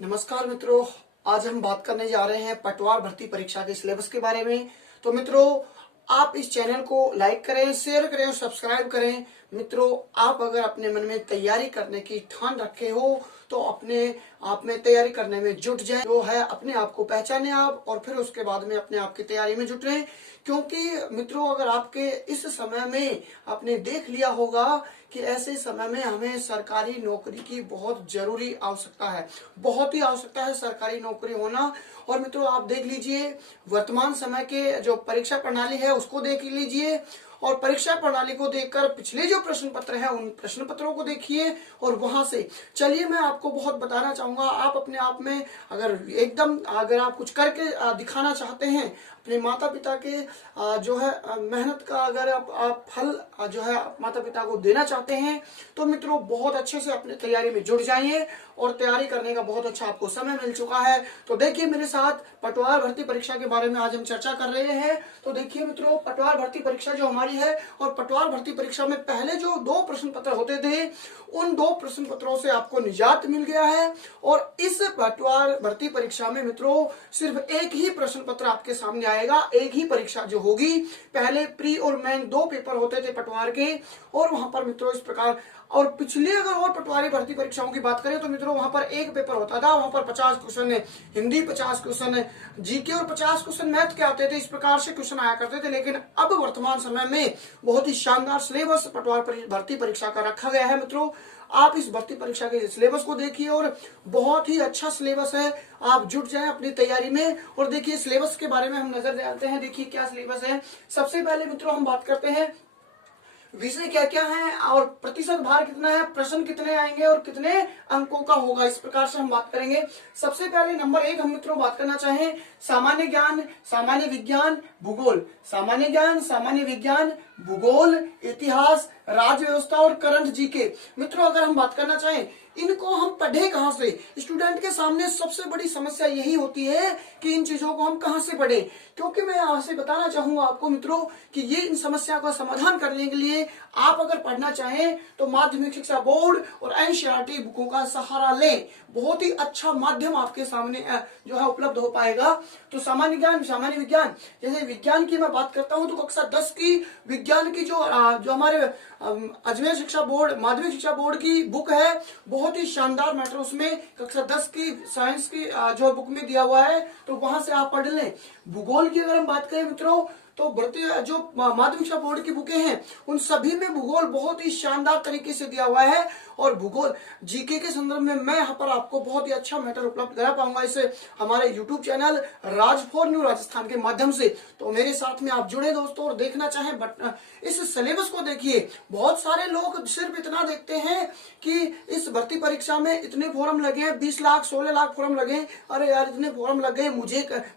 नमस्कार मित्रों, आज हम बात करने जा रहे हैं पटवार भर्ती परीक्षा के सिलेबस के बारे में। तो मित्रों, आप इस चैनल को लाइक करें, शेयर करें और सब्सक्राइब करें। मित्रों, आप अगर अपने मन में तैयारी करने की ठान रखे हो तो अपने आप में तैयारी करने में जुट जाए। जो है अपने आप को पहचाने आप और फिर उसके बाद में अपने आप की तैयारी में जुट रहे। क्योंकि मित्रों, अगर आपके इस समय में आपने देख लिया होगा कि ऐसे समय में हमें सरकारी नौकरी की बहुत जरूरी आवश्यकता है, बहुत ही आवश्यकता है सरकारी नौकरी होना। और मित्रों, आप देख लीजिए वर्तमान समय के जो परीक्षा प्रणाली है उसको देख लीजिए और परीक्षा प्रणाली को देखकर पिछले जो प्रश्न पत्र है उन प्रश्न पत्रों को देखिए और वहां से चलिए मैं आपको बहुत बताना चाहूंगा। आप अपने आप में अगर आप कुछ करके दिखाना चाहते हैं, अपने माता पिता के जो है मेहनत का अगर आप फल जो है माता पिता को देना चाहते हैं तो मित्रों बहुत अच्छे से अपनी तैयारी में जुड़ जाइए और तैयारी करने का बहुत अच्छा आपको समय मिल चुका है। तो देखिए मेरे साथ पटवार भर्ती परीक्षा के बारे में आज हम चर्चा कर रहे हैं। तो देखिए मित्रों, पटवार भर्ती परीक्षा जो हमारी है और पटवार भर्ती परीक्षा में पहले जो 2 प्रश्न पत्र होते थे उन 2 प्रश्न पत्रों से आपको निजात मिल गया है। और इस पटवार भर्ती परीक्षा में मित्रों सिर्फ एक ही प्रश्न पत्र आपके सामने आएगा, एक ही परीक्षा जो होगी। पहले प्री और मेन 2 पेपर होते थे पटवार के और वहां पर मित्रों इस प्रकार। और पिछले अगर और पटवारी भर्ती परीक्षाओं की बात करें तो मित्रों वहां पर एक पेपर होता था, वहां पर 50 क्वेश्चन हिंदी, 50 क्वेश्चन जीके और 50 क्वेश्चन मैथ के आते थे। इस प्रकार से क्वेश्चन आया करते थे। लेकिन अब वर्तमान समय में बहुत ही शानदार सिलेबस पटवार भर्ती परीक्षा का रखा गया है। मित्रों, आप इस भर्ती परीक्षा के सिलेबस को देखिए और बहुत ही अच्छा सिलेबस है। आप जुट जाएं अपनी तैयारी में और देखिए सिलेबस के बारे में हम नजर डालते हैं। देखिए क्या सिलेबस है। सबसे पहले मित्रों हम बात करते हैं विषय क्या क्या है और प्रतिशत भार कितना है, प्रश्न कितने आएंगे और कितने अंकों का होगा, इस प्रकार से हम बात करेंगे। सबसे पहले नंबर 1 हम मित्रों बात करना चाहें सामान्य ज्ञान, सामान्य विज्ञान, भूगोल। सामान्य ज्ञान, सामान्य विज्ञान, भूगोल, इतिहास, राज्य व्यवस्था और करंट जीके। मित्रों अगर हम बात करना चाहें इनको हम पढ़े कहां से। स्टूडेंट के सामने सबसे बड़ी समस्या यही होती है कि इन चीजों को हम कहां से पढ़े। क्योंकि मैं यहां से बताना चाहूंगा आपको मित्रों कि ये इन समस्या का समाधान करने के लिए आप अगर पढ़ना चाहें तो माध्यमिक शिक्षा बोर्ड और एनसीईआरटी बुकों का सहारा लें। बहुत ही अच्छा माध्यम आपके सामने जो है उपलब्ध हो पाएगा। तो सामान्य ज्ञान, सामान्य विज्ञान, जैसे विज्ञान की मैं बात करता हूं तो कक्षा 10 की विज्ञान की जो हमारे अजमेर शिक्षा बोर्ड, माध्यमिक शिक्षा बोर्ड की बुक है, बहुत ही शानदार मैटर उसमें कक्षा 10 की साइंस की जो बुक में दिया हुआ है, तो वहां से आप पढ़ लें। भूगोल की अगर हम बात करें मित्रों तो भारतीय जो माध्यमिक शिक्षा बोर्ड की बुकें हैं उन सभी में भूगोल बहुत ही शानदार तरीके से दिया हुआ है। और भूगोल जीके के संदर्भ में मैं यहाँ पर आपको बहुत ही अच्छा मैटर उपलब्ध करा पाऊंगा इसे हमारे YouTube channel Raj for new Rajasthan के माध्यम से। तो मेरे साथ में आप जुड़े दोस्तों और देखना चाहें इस सिलेबस को देखिए। बहुत सारे लोग सिर्फ इतना देखते हैं कि इस भर्ती परीक्षा में इतने फॉर्म लगे हैं, 20 लाख 16 लाख फॉर्म लगे, अरे यार इतने फॉर्म लगे,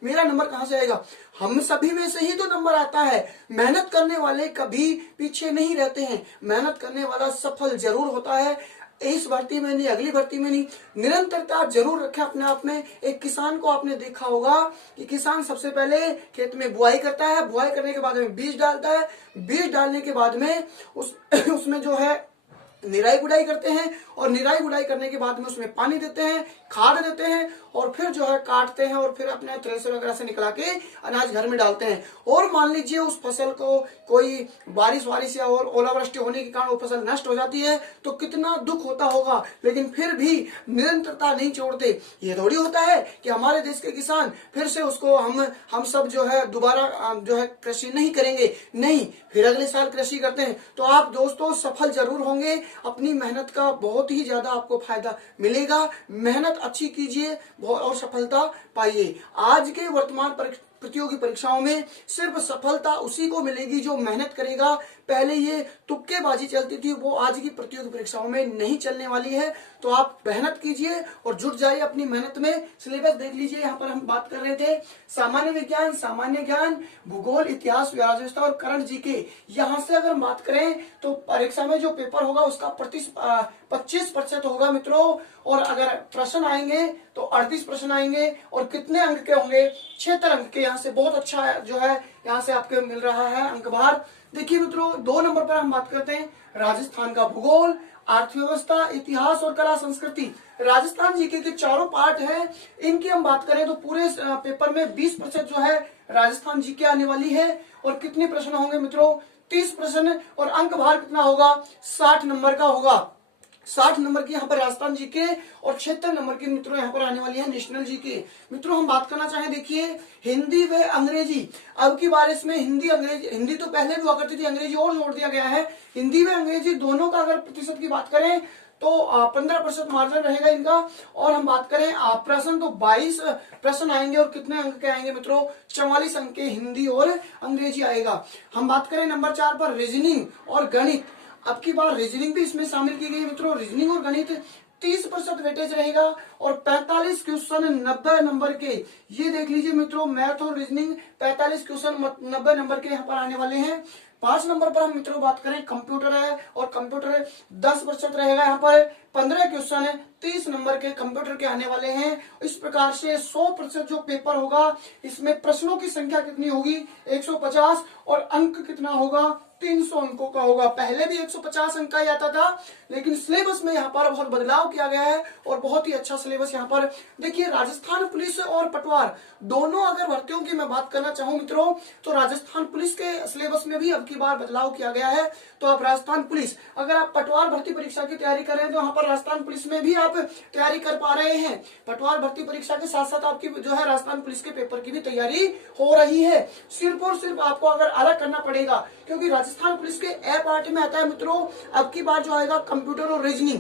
मेरा नंबर कहां से आएगा। हम सभी में से ही तो नंबर आता है। मेहनत करने वाले कभी पीछे नहीं रहते हैं, मेहनत करने वाला सफल जरूर होता है। इस भर्ती में नहीं, अगली भर्ती में नहीं, निरंतरता जरूर रखें अपने आप में। एक किसान को आपने देखा होगा कि किसान सबसे पहले खेत में बुआई करता है, बुआई करने के बाद में बीज डालता है, बीज डालने के बाद में उसमें जो है निराई गुड़ाई करते हैं और निराई गुड़ाई करने के बाद में उसमें पानी देते हैं, खाद देते हैं और फिर जो है काटते हैं और फिर अपने थ्रेशर वगैरह से निकला के अनाज घर में डालते हैं। और मान लीजिए उस फसल को कोई बारिश या और ओलावृष्टि होने के कारण वो फसल नष्ट हो जाती है तो कितना दुख होता होगा। लेकिन फिर भी निरंतरता नहीं छोड़ते। ये थोड़ी होता है कि हमारे देश के किसान फिर से उसको हम सब जो है दोबारा जो है कृषि नहीं करेंगे, नहीं, फिर अगले साल कृषि करते हैं। तो आप दोस्तों सफल जरूर होंगे। अपनी मेहनत का बहुत ही ज्यादा आपको फायदा मिलेगा। मेहनत अच्छी कीजिए और सफलता पाइए। आज के वर्तमान प्रतियोगी परीक्षाओं में सिर्फ सफलता उसी को मिलेगी जो मेहनत करेगा। पहले ये तुक्केबाजी चलती थी, वो आज की प्रतियोगी परीक्षाओं में नहीं चलने वाली है। तो आप मेहनत कीजिए और जुट जाइए अपनी मेहनत में। सिलेबस देख लीजिए, यहाँ पर हम बात कर रहे थे सामान्य विज्ञान, सामान्य ज्ञान, भूगोल, इतिहास, राज्य व्यवस्था और करंट जीके। यहाँ से अगर बात करें तो परीक्षा में जो पेपर होगा उसका 25% होगा मित्रों। और अगर प्रश्न आएंगे तो 38 प्रश्न आएंगे और कितने अंक के होंगे, 76 अंक के। यहाँ से बहुत अच्छा जो है यहाँ से आपके मिल रहा है अंक भार। देखिए मित्रों 2 नंबर पर हम बात करते हैं राजस्थान का भूगोल, अर्थव्यवस्था, इतिहास और कला संस्कृति। राजस्थान जीके के चारों पार्ट है, इनकी हम बात करें तो पूरे पेपर में 20% जो है राजस्थान जीके आने वाली है। और कितने प्रश्न होंगे मित्रों? 30 प्रश्न। और अंक भार कितना होगा? 60 नंबर का होगा। 60 नंबर की यहाँ पर राजस्थान जीके और 76 नंबर की मित्रों यहाँ पर आने वाली है नेशनल जीके। मित्रों हम बात करना चाहें, देखिए हिंदी व अंग्रेजी, अब की बार इसमें हिंदी अंग्रेजी, हिंदी तो पहले भी हुआ करती थी, अंग्रेजी और जोड़ दिया गया है। हिंदी व अंग्रेजी दोनों का अगर प्रतिशत की बात करें तो 15% मार्जिन रहेगा इनका। और हम बात करें प्रश्न तो 22 प्रश्न आएंगे। और कितने अंक के आएंगे मित्रों? 44 अंक के हिंदी और अंग्रेजी आएगा। हम बात करें नंबर 4 पर रीजनिंग और गणित, अब की बार रीजनिंग भी इसमें शामिल की गई मित्रों। रीजनिंग और गणित 30% वेटेज रहेगा और 45 क्वेश्चन 90 नंबर के, ये देख लीजिए मित्रों, मैथ और रीजनिंग 45 क्वेश्चन 90 नंबर के यहाँ पर आने वाले हैं। 5 नंबर पर हम मित्रों बात करें कंप्यूटर है, और कंप्यूटर 10% रहेगा यहाँ पर। 15 क्वेश्चन है 30 नंबर के कंप्यूटर के आने वाले हैं। इस प्रकार से 100% जो पेपर होगा इसमें प्रश्नों की संख्या कितनी होगी? 150। और अंक कितना होगा? 300 अंकों का होगा। पहले भी 150 अंक का ही आता था, लेकिन सिलेबस में यहाँ पर बहुत बदलाव किया गया है और बहुत ही अच्छा सिलेबस यहाँ पर। देखिए राजस्थान पुलिस और पटवार दोनों अगर भर्तियों की मैं बात करना चाहूँ मित्रों, तो राजस्थान पुलिस के सिलेबस में भी अब की बार बदलाव किया गया है। तो आप राजस्थान पुलिस, अगर आप पटवार भर्ती परीक्षा की तैयारी कर रहे हैं तो यहाँ पर राजस्थान पुलिस में भी आप तैयारी कर पा रहे हैं। पटवार भर्ती परीक्षा के साथ साथ आपकी जो है राजस्थान पुलिस के पेपर की भी तैयारी हो रही है। सिर्फ और सिर्फ आपको अगर अलग करना पड़ेगा, क्योंकि राजस्थान पुलिस के ए पार्ट में आता है मित्रों अब की बार जो आएगा कंप्यूटर और रीजनिंग।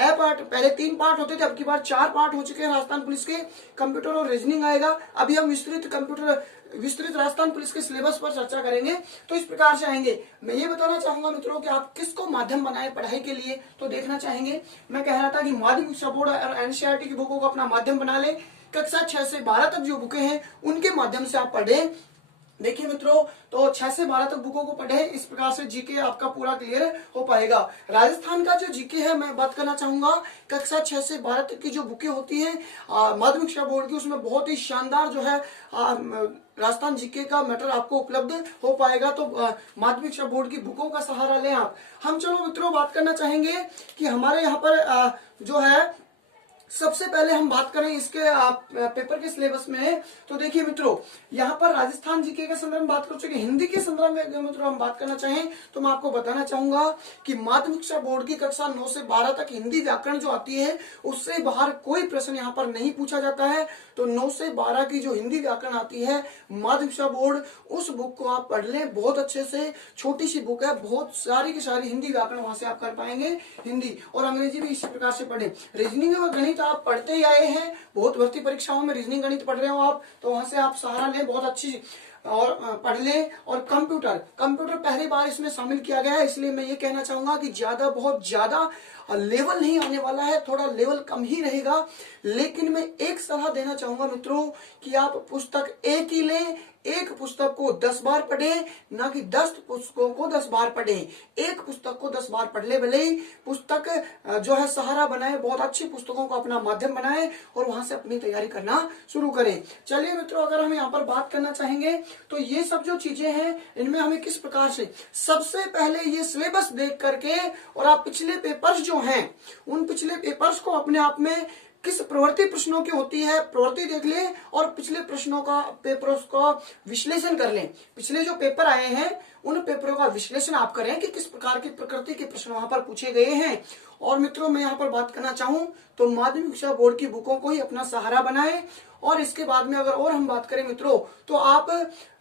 ए पार्ट पहले 3 पार्ट होते थे, अब की बार 4 पार्ट हो चुके हैं राजस्थान पुलिस के। कंप्यूटर और रीजनिंग आएगा। अभी हम विस्तृत राजस्थान पुलिस के सिलेबस पर चर्चा करेंगे। तो इस प्रकार से आएंगे। मैं ये बताना चाहूंगा मित्रों कि आप किसको माध्यम बनाए पढ़ाई के लिए, तो देखना चाहेंगे। मैं कह रहा था कि माध्यमिक शिक्षा बोर्ड और एनसीईआरटी की बुकों को अपना माध्यम बना ले। कक्षा 6 से 12 तक जो बुकें हैं उनके माध्यम से आप पढ़ें। देखिए मित्रों, तो 6 से 12 तक बुकों को पढ़े, इस प्रकार से जीके आपका पूरा क्लियर हो पाएगा। राजस्थान का जो जीके है मैं बात करना चाहूंगा, कक्षा 6 से 12 तक की जो बुकें होती हैं माध्यमिक शिक्षा बोर्ड की, उसमें बहुत ही शानदार जो है राजस्थान जीके का मैटर आपको उपलब्ध हो पाएगा। तो माध्यमिक शिक्षा बोर्ड की बुकों का सहारा लें आप। हम चलो मित्रों बात करना चाहेंगे कि हमारे यहाँ पर जो है सबसे पहले हम बात करें इसके पेपर के सिलेबस में। तो देखिए मित्रों, यहाँ पर राजस्थान जीके के संदर्भ में बात कर चुके। हिंदी के संदर्भ में मित्रों हम बात करना चाहें तो मैं आपको बताना चाहूंगा कि माध्यमिक शिक्षा बोर्ड की कक्षा 9 से 12 तक हिंदी व्याकरण जो आती है उससे बाहर कोई प्रश्न यहाँ पर नहीं पूछा जाता है। तो 9 से 12 की जो हिंदी व्याकरण आती है माध्यमिक शिक्षा बोर्ड, उस बुक को आप पढ़ लें बहुत अच्छे से। छोटी सी बुक है, बहुत सारी की सारी हिंदी व्याकरण वहां से आप कर पाएंगे। हिंदी और अंग्रेजी भी इसी प्रकार से पढ़े। रीजनिंग और गणित आप पढ़ते ही आए हैं, बहुत भर्ती परीक्षाओं में रीजनिंग गणित पढ़ रहे हो आप, तो वहां से आप सहारा लें, बहुत अच्छी और पढ़ लें। और कंप्यूटर पहली बार इसमें शामिल किया गया है, इसलिए मैं ये कहना चाहूंगा कि बहुत ज्यादा लेवल नहीं आने वाला है, थोड़ा लेवल कम ही रहेगा। लेकिन मैं एक सलाह देना चाहूंगा मित्रों कि आप पुस्तक एक ही लें, एक पुस्तक को 10 बार पढ़ें, ना कि 10 पुस्तकों को 10 बार पढ़ें। एक पुस्तक को 10 बार पढ़ ले, भले ही पुस्तक जो है सहारा बनाए, बहुत अच्छी पुस्तकों को अपना माध्यम बनाए और वहां से अपनी तैयारी करना शुरू करें। चलिए मित्रों, अगर हम यहाँ पर बात करना चाहेंगे तो ये सब जो चीजें हैं इनमें हमें किस प्रकार से, सबसे पहले ये सिलेबस देख करके और आप पिछले पेपर्स जो हैं उन पिछले पेपर्स को अपने आप में किस प्रवृत्ति प्रश्नों की होती है प्रवृत्ति देख लें और पिछले प्रश्नों का पेपर्स का विश्लेषण कर लें। पिछले जो पेपर आए हैं उन पेपरों का विश्लेषण आप करें कि किस प्रकार की प्रकृति के प्रश्न वहां पर पूछे गए हैं। और मित्रों मैं यहाँ पर बात करना चाहूँ तो माध्यमिक शिक्षा बोर्ड की बुकों को ही अपना सहारा बनाएं। और इसके बाद में अगर और हम बात करें मित्रों तो आप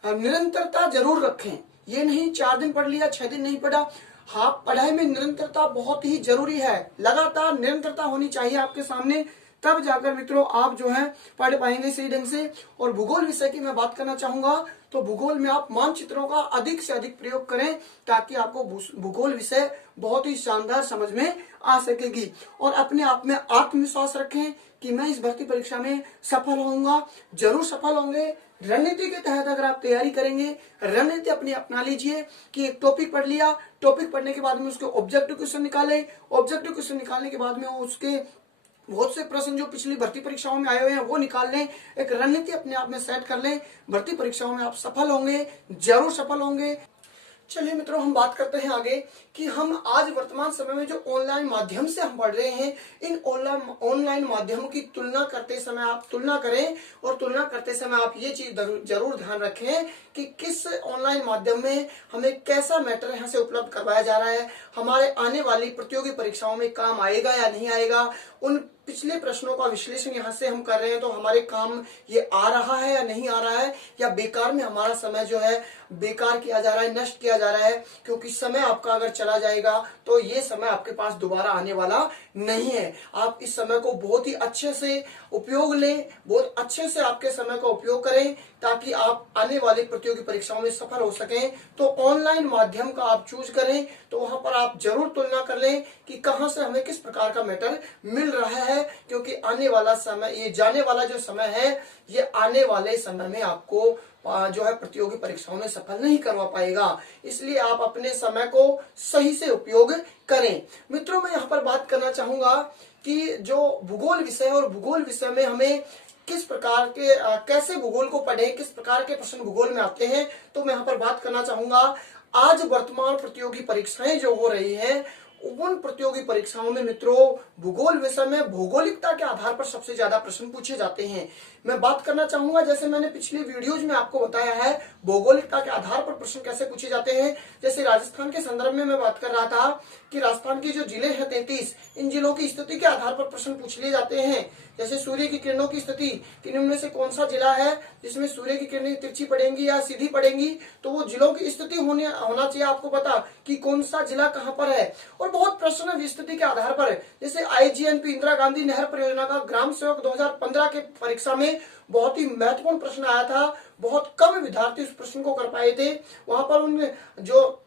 निरंतरता जरूर रखें। ये नहीं 4 दिन पढ़ लिया 6 दिन नहीं पढ़ा। हाँ, पढ़ाई में निरंतरता बहुत ही जरूरी है, लगातार निरंतरता होनी चाहिए आपके सामने, तब जाकर मित्रों आप जो है पढ़ पाएंगे सही ढंग से। और भूगोल विषय की मैं बात करना चाहूंगा तो भूगोल में आप मानचित्रों का अधिक से अधिक प्रयोग करें ताकि आपको भूगोल विषय बहुत ही शानदार समझ में आ सकेगी। और अपने आप में आत्मविश्वास रखें कि मैं इस भर्ती परीक्षा में सफल होऊंगा, जरूर सफल होंगे। रणनीति के तहत अगर आप तैयारी करेंगे, रणनीति अपनी अपना लीजिए कि एक टॉपिक पढ़ लिया, टॉपिक पढ़ने के बाद में उसके ऑब्जेक्टिव क्वेश्चन निकाले, ऑब्जेक्टिव क्वेश्चन निकालने के बाद में उसके बहुत से प्रश्न जो पिछली भर्ती परीक्षाओं में आए हुए हैं वो निकाल लें। एक रणनीति अपने आप में सेट कर लें, भर्ती परीक्षाओं में आप सफल होंगे, जरूर सफल होंगे। चलिए मित्रों, हम बात करते हैं आगे कि हम आज वर्तमान समय में जो ऑनलाइन माध्यम से हम पढ़ रहे हैं, इन ऑनलाइन माध्यमों की तुलना करते समय आप तुलना करें, और तुलना करते समय आप ये चीज जरूर ध्यान रखें कि किस ऑनलाइन माध्यम में हमें कैसा मैटर यहाँ से उपलब्ध करवाया जा रहा है, हमारे आने वाली प्रतियोगी परीक्षाओं में काम आएगा या नहीं आएगा। उन पिछले प्रश्नों का विश्लेषण यहाँ से हम कर रहे हैं तो हमारे काम ये आ रहा है या नहीं आ रहा है, या बेकार में हमारा समय जो है बेकार किया जा रहा है, नष्ट किया जा रहा है। क्योंकि समय आपका अगर चला जाएगा तो ये समय आपके पास दोबारा आने वाला नहीं है। आप इस समय को बहुत ही अच्छे से उपयोग लें, बहुत अच्छे से आपके समय का उपयोग करें ताकि आप आने वाली प्रतियोगी परीक्षाओं में सफल हो सकें। तो ऑनलाइन माध्यम का आप चूज करें तो वहां पर आप जरूर तुलना कर लें कि कहां से हमें किस प्रकार का मैटर मिल रहा है, क्योंकि आने वाला समय, ये जाने वाला जो समय है, ये आने वाले समय में आपको जो है प्रतियोगी परीक्षाओं में सफल नहीं करवा पाएगा। इसलिए आप अपने समय को सही से उपयोग करें। मित्रों, मैं यहाँ पर बात करना चाहूंगा कि जो भूगोल विषय है, और भूगोल विषय में हमें किस प्रकार के कैसे भूगोल को पढ़ें, किस प्रकार के प्रश्न भूगोल में आते हैं, तो मैं यहाँ पर बात करना चाहूंगा। आज वर्तमान प्रतियोगी परीक्षाएं जो हो रही हैं, उन प्रतियोगी परीक्षाओं में मित्रों भूगोल विषय में भौगोलिकता के आधार पर सबसे ज्यादा प्रश्न पूछे जाते हैं। मैं बात करना चाहूंगा, जैसे मैंने पिछली वीडियोज में आपको बताया है, भौगोलिकता के आधार पर प्रश्न कैसे पूछे जाते हैं। जैसे राजस्थान के संदर्भ में मैं बात कर रहा था कि राजस्थान के जो जिले हैं 33, इन जिलों की स्थिति के आधार पर प्रश्न पूछ लिए जाते हैं। जैसे सूर्य की किरणों की स्थिति, कि इनमें से कौन सा जिला है जिसमें सूर्य की किरणें तिरछी पड़ेंगी या सीधी पड़ेंगी, तो वो जिलों की स्थिति होना चाहिए आपको पता कि कौन सा जिला कहां पर है। और बहुत प्रश्न स्थिति के आधार पर, जैसे IGNP इंदिरा गांधी नहर परियोजना का ग्राम सेवक 2015 के परीक्षा में बहुत ही महत्वपूर्ण प्रश्न आया था। बहुत कम विद्यार्थी उस प्रश्न को कर पाए थे। वहां पर उन जो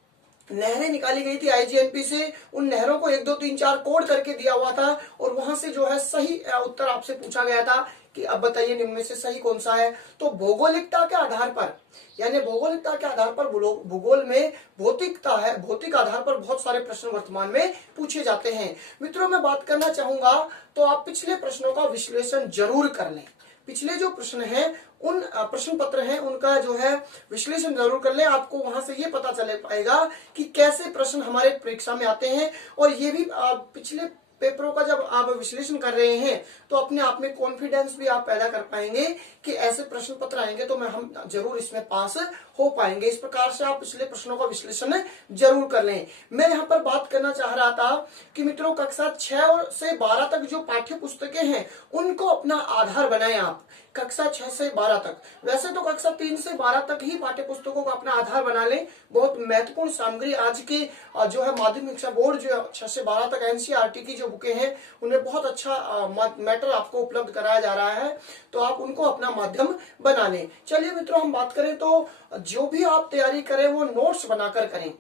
नहरें निकाली गई थी IGNP से, उन नहरों को 1 2 3 4 कोड करके दिया हुआ था, और वहां से जो है सही उत्तर आपसे पूछा गया था कि अब बताइए निम्न में से सही कौन सा है। तो भौगोलिकता के आधार पर, यानी भौगोलिकता के आधार पर भूगोल में भौतिकता है, भौतिक आधार पर बहुत सारे प्रश्न वर्तमान में पूछे जाते हैं। मित्रों, मैं बात करना चाहूंगा तो आप पिछले प्रश्नों का विश्लेषण जरूर कर लें। पिछले जो प्रश्न हैं, उन प्रश्न पत्र हैं, उनका जो है विश्लेषण जरूर कर लें। आपको वहां से ये पता चल पाएगा कि कैसे प्रश्न हमारे परीक्षा में आते हैं। और ये भी पिछले पेपरों का जब आप विश्लेषण कर रहे हैं तो अपने आप में कॉन्फिडेंस भी आप पैदा कर पाएंगे कि ऐसे प्रश्न पत्र आएंगे तो हम जरूर इसमें पास हो पाएंगे। इस प्रकार से आप पिछले प्रश्नों का विश्लेषण जरूर कर लें। मैं यहाँ पर बात करना चाह रहा था कि मित्रों कक्षा 6 से 12 तक जो पाठ्य पुस्तकें हैं उनको अपना आधार बनाएं आप। कक्षा 6 से 12 तक, वैसे तो कक्षा 3 से 12 तक ही पाठ्य पुस्तकों का अपना आधार बना लें। बहुत महत्वपूर्ण सामग्री आज की जो है माध्यमिक शिक्षा बोर्ड जो 6 से 12 तक NCERT की जो बुकें हैं उनमें बहुत अच्छा मैटर आपको उपलब्ध कराया जा रहा है, तो आप उनको अपना माध्यम बना लें। चलिए मित्रों, हम बात करें तो जो भी आप तैयारी करें वो नोट्स बनाकर करें।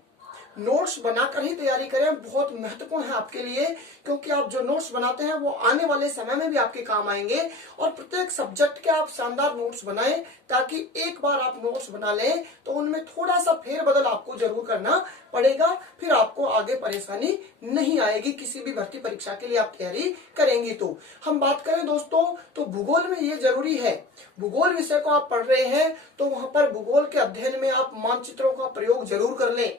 नोट्स बनाकर ही तैयारी करें, बहुत महत्वपूर्ण है आपके लिए, क्योंकि आप जो नोट्स बनाते हैं वो आने वाले समय में भी आपके काम आएंगे। और प्रत्येक सब्जेक्ट के आप शानदार नोट्स बनाएं, ताकि एक बार आप नोट्स बना लें तो उनमें थोड़ा सा फेरबदल आपको जरूर करना पड़ेगा, फिर आपको आगे परेशानी नहीं आएगी किसी भी भर्ती परीक्षा के लिए आप तैयारी करेंगे। तो हम बात करें दोस्तों तो भूगोल में ये जरूरी है, भूगोल विषय को आप पढ़ रहे हैं तो वहां पर भूगोल के अध्ययन में आप मानचित्रों का प्रयोग जरूर कर लें।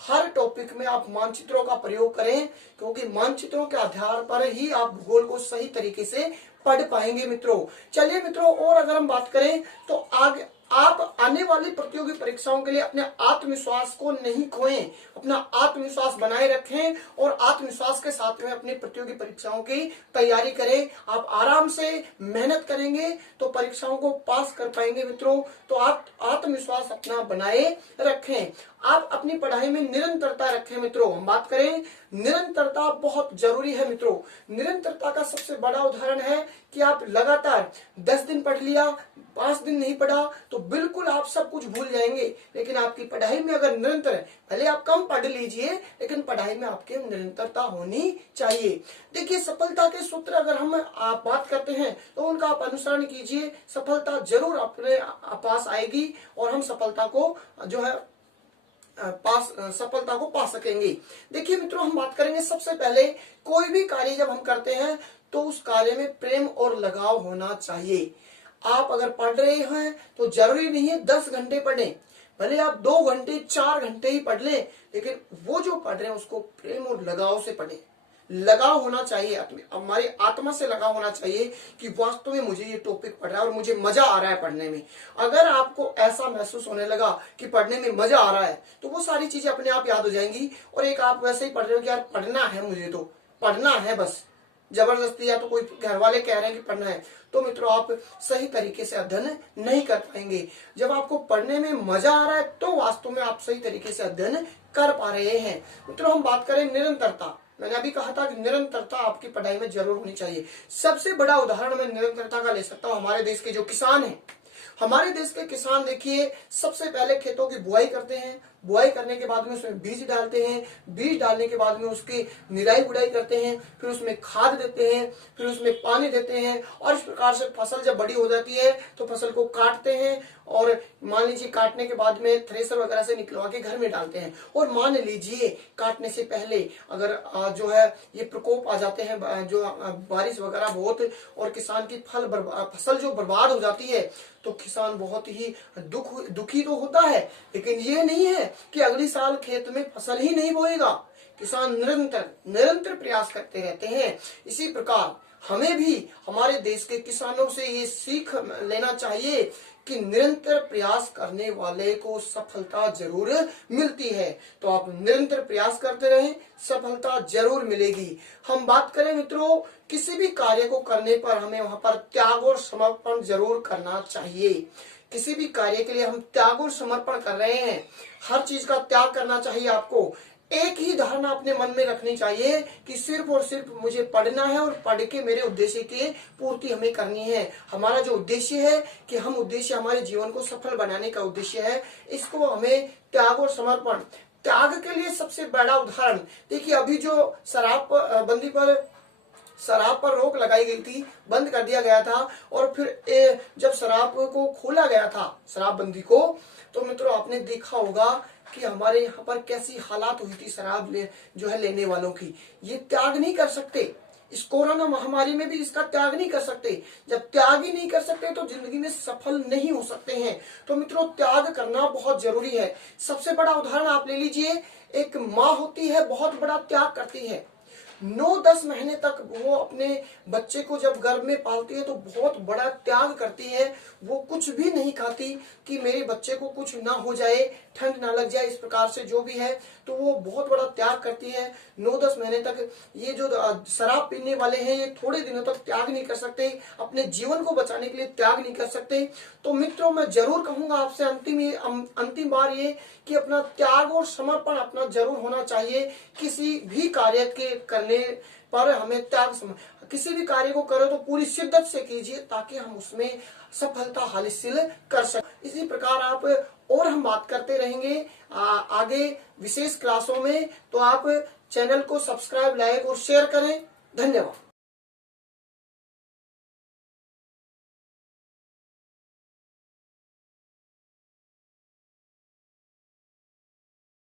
हर टॉपिक में आप मानचित्रों का प्रयोग करें, क्योंकि मानचित्रों के आधार पर ही आप भूगोल को सही तरीके से पढ़ पाएंगे मित्रों। चलिए मित्रों, और अगर हम बात करें तो आगे आप आने वाली प्रतियोगी परीक्षाओं के लिए अपने आत्मविश्वास को नहीं खोएं, अपना आत्मविश्वास बनाए रखें और आत्मविश्वास के साथ में अपनी प्रतियोगी परीक्षाओं की तैयारी करें। आप आराम से मेहनत करेंगे तो परीक्षाओं को पास कर पाएंगे मित्रों। तो आप आत्मविश्वास अपना बनाए रखें, आप अपनी पढ़ाई में निरंतरता रखें मित्रों। हम बात करें निरंतरता बहुत जरूरी है मित्रों। निरंतरता का सबसे बड़ा उदाहरण है कि आप लगातार 10 दिन पढ़ लिया, 5 दिन नहीं पढ़ा तो बिल्कुल आप सब कुछ भूल जाएंगे। लेकिन आपकी पढ़ाई में अगर निरंतर, भले आप कम पढ़ लीजिए लेकिन पढ़ाई में आपके निरंतरता होनी चाहिए। देखिए, सफलता के सूत्र अगर हम आप बात करते हैं तो उनका आप अनुसरण कीजिए, सफलता जरूर अपने पास आएगी और हम सफलता को जो है सफलता को पा सकेंगे। देखिए मित्रों, हम बात करेंगे सबसे पहले, कोई भी कार्य जब हम करते हैं तो उस कार्य में प्रेम और लगाव होना चाहिए। आप अगर पढ़ रहे हैं तो जरूरी नहीं है 10 घंटे पढ़ें, भले आप 2 घंटे 4 घंटे ही पढ़ ले, लेकिन वो जो पढ़ रहे हैं उसको प्रेम और लगाव से पढ़े। लगाव होना चाहिए, हमारी आत्मा से लगाव होना चाहिए कि वास्तव में मुझे ये टॉपिक पढ़ रहा है और मुझे मजा आ रहा है पढ़ने में। अगर आपको ऐसा महसूस होने लगा कि पढ़ने में मजा आ रहा है, तो वो सारी चीजें अपने आप याद हो जाएंगी। और एक आप वैसे ही पढ़ रहे हो कि यार पढ़ना है, मुझे तो पढ़ना है बस जबरदस्ती, या तो कोई घर वाले कह रहे हैं कि पढ़ना है, तो मित्रों आप सही तरीके से अध्ययन नहीं कर पाएंगे। जब आपको पढ़ने में मजा आ रहा है तो वास्तव में आप सही तरीके से अध्ययन कर पा रहे हैं। मित्रों हम बात करें निरंतरता, मैंने अभी कहा था कि निरंतरता आपकी पढ़ाई में जरूर होनी चाहिए। सबसे बड़ा उदाहरण मैं निरंतरता का ले सकता हूं, हमारे देश के जो किसान हैं। हमारे देश के किसान देखिए, सबसे पहले खेतों की बुआई करते हैं, बुआई करने के बाद में उसमें बीज डालते हैं, बीज डालने के बाद में उसकी निराई गुड़ाई करते हैं, फिर उसमें खाद देते हैं, फिर उसमें पानी देते हैं, और इस प्रकार से फसल जब बड़ी हो जाती है तो फसल को काटते हैं, और मान लीजिए काटने के बाद में थ्रेसर वगैरह से निकलवा के घर में डालते हैं। और मान लीजिए काटने से पहले अगर जो है ये प्रकोप आ जाते हैं, जो बारिश वगैरह बहुत, और किसान की फसल जो बर्बाद हो जाती है, तो किसान बहुत ही दुखी तो होता है, लेकिन ये नहीं है कि अगली साल खेत में फसल ही नहीं बोएगा। किसान निरंतर प्रयास करते रहते हैं। इसी प्रकार हमें भी हमारे देश के किसानों से ये सीख लेना चाहिए कि निरंतर प्रयास करने वाले को सफलता जरूर मिलती है। तो आप निरंतर प्रयास करते रहें, सफलता जरूर मिलेगी। हम बात करें मित्रों, किसी भी कार्य को करने पर हमें वहां पर त्याग और समर्पण जरूर करना चाहिए। किसी भी कार्य के लिए हम त्याग और समर्पण कर रहे हैं, हर चीज का त्याग करना चाहिए आपको। एक ही धारणा अपने मन में रखनी चाहिए कि सिर्फ और सिर्फ मुझे पढ़ना है, और पढ़ के मेरे उद्देश्य की पूर्ति हमें करनी है। हमारा जो उद्देश्य है कि हम उद्देश्य हमारे जीवन को सफल बनाने का उद्देश्य है, इसको हमें त्याग और समर्पण। त्याग के लिए सबसे बड़ा उदाहरण देखिए, अभी जो शराब पर रोक लगाई गई थी, बंद कर दिया गया था, और फिर जब शराब को खोला गया था, शराबबंदी को, तो मित्रों आपने देखा होगा कि हमारे यहाँ पर कैसी हालात हुई थी शराब जो है लेने वालों की। ये त्याग नहीं कर सकते, इस कोरोना महामारी में भी इसका त्याग नहीं कर सकते। जब त्याग ही नहीं कर सकते तो जिंदगी में सफल नहीं हो सकते हैं। तो मित्रों त्याग करना बहुत जरूरी है। सबसे बड़ा उदाहरण आप ले लीजिए, एक माँ होती है, बहुत बड़ा त्याग करती है। 9-10 महीने तक वो अपने बच्चे को जब गर्भ में पालती है तो बहुत बड़ा त्याग करती है। वो कुछ भी नहीं खाती कि मेरे बच्चे को कुछ ना हो जाए, ठंड ना लग जाए, इस प्रकार से जो भी है, तो वो बहुत बड़ा त्याग करती है 9-10 महीने तक। ये जो शराब पीने वाले हैं, ये थोड़े दिनों तक त्याग नहीं कर सकते, अपने जीवन को बचाने के लिए त्याग नहीं कर सकते। तो मित्रों मैं जरूर कहूंगा आपसे अंतिम बार ये कि अपना त्याग और समर्पण अपना जरूर होना चाहिए। किसी भी कार्य के करने पर हमें किसी भी कार्य को करो तो पूरी शिद्दत से कीजिए, ताकि हम उसमें सफलता हासिल कर सकें। इसी प्रकार आप और हम बात करते रहेंगे आगे विशेष क्लासों में। तो आप चैनल को सब्सक्राइब, लाइक और शेयर करें। धन्यवाद।